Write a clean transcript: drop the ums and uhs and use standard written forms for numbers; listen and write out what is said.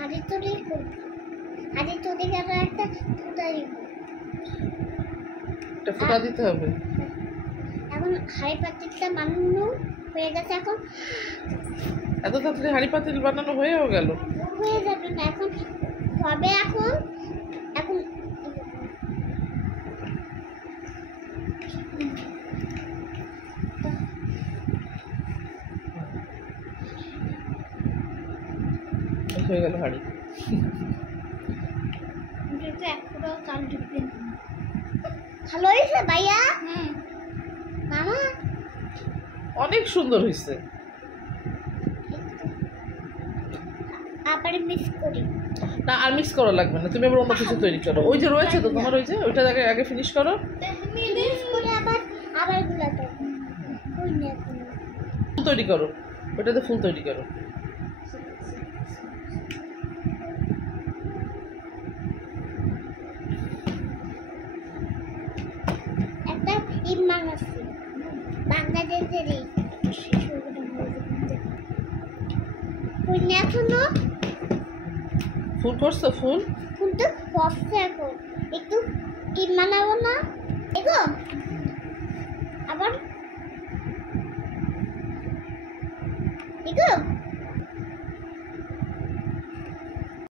হাড়ি তৈরি করবো, হাড়ি তৈরি করা একটা ফুটা দিব, একটা ফুটা দিতে হবে। এখন হাড়ি পাতিলটা বানানো হয়ে গেছে। এখন এত তাড়াতাড়ি হাঁড়ি পাতিল বানানো হয়েও গেল? হয়ে যাবে না, এখন হবে। এখন এখন হয়ে গেল হাঁড়ি। যেটা এক ফুটাও চাল ঢুকবে না। ভালো হয়েছে ভাইয়া? মামা অনেক সুন্দর হয়েছে। আবার মিক্স করি না, আর মিক্স করা লাগবে না, তুমি আবার অন্য কিছু তৈরি করো। ওই যে রয়েছে তো তোমার, ওই যে ওইটা আগে ফিনিশ করো। মিক্স করে আবার আবার গুলাতে ওই না ফুল তৈরি করো, ওইটাতে ফুল তৈরি করো। একটা ইমান আছে বাংলাদেশেরই ওই না এখনো ফুল করছো? ফুল কিন্তু বসছে এখন একটু ইমান আবো না এগো।